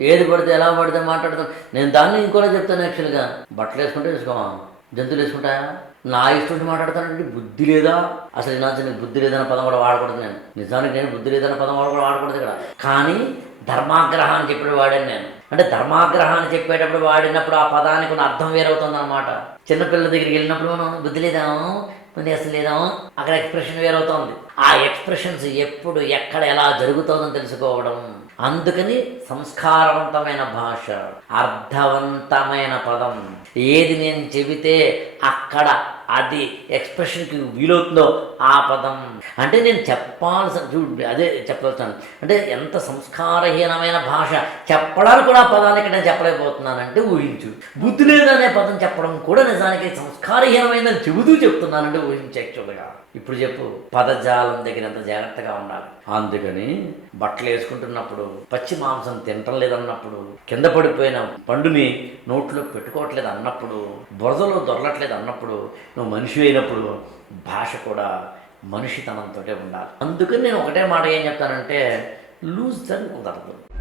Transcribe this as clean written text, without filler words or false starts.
ఏది పడితే ఎలా పడితే మాట్లాడతాం. నేను దాన్ని ఇంకోలా చెప్తాను యాక్చువల్గా. బట్టలు వేసుకుంటే వేసుకోమా, జంతువులు వేసుకుంటాయా? నా ఇష్టం మాట్లాడతానంటే బుద్ధి లేదా? అసలు నా నీకు బుద్ధి లేదన్న పదం కూడా వాడకూడదు. నిజానికి నేను బుద్ధి లేదన్న పదం కూడా వాడకూడదు ఇక్కడ. కానీ ధర్మాగ్రహాన్ని చెప్పేటప్పుడు వాడాను నేను. అంటే ధర్మాగ్రహాన్ని చెప్పేటప్పుడు వాడినప్పుడు ఆ పదానికి కొన్ని అర్థం వేరవుతుంది అనమాట. చిన్నపిల్లల దగ్గరికి వెళ్ళినప్పుడు మనం బుద్ధి లేదాము, బుద్ధి అసలు లేదాము, అక్కడ ఎక్స్ప్రెషన్ వేరవుతుంది. ఆ ఎక్స్ప్రెషన్స్ ఎప్పుడు ఎక్కడ ఎలా జరుగుతుందని తెలుసుకోవడం. అందుకని సంస్కారవంతమైన భాష, అర్థవంతమైన పదం, ఏది నేను చెబితే అక్కడ అది ఎక్స్ప్రెషన్కి వీలవుతుందో ఆ పదం. అంటే నేను చెప్పాల్సిన అదే చెప్పవచ్చాను. అంటే ఎంత సంస్కారహీనమైన భాష చెప్పడానికి కూడా ఆ పదాన్ని ఇక్కడ నేను చెప్పలేకపోతున్నానంటే ఊహించు. బుద్ధి లేదనే పదం చెప్పడం కూడా నిజానికి సంస్కారహీనమైనదని చెబుతూ చెప్తున్నానంటే ఊహించు. యాక్చువల్గా ఇప్పుడు చెప్పు, పదజాలం దగ్గర ఎంత జాగ్రత్తగా ఉండాలి. అందుకని బట్టలు వేసుకుంటున్నప్పుడు, పచ్చి మాంసం తినటం లేదన్నప్పుడు, కింద పడిపోయిన పండుని నోట్లో పెట్టుకోవట్లేదు అన్నప్పుడు, బురదలో దొరలట్లేదు అన్నప్పుడు, నువ్వు మనిషి అయినప్పుడు భాష కూడా మనిషితనంతో ఉండాలి. అందుకని నేను ఒకటే మాట ఏం చెప్తానంటే, లూజ్ అని కుదరదు.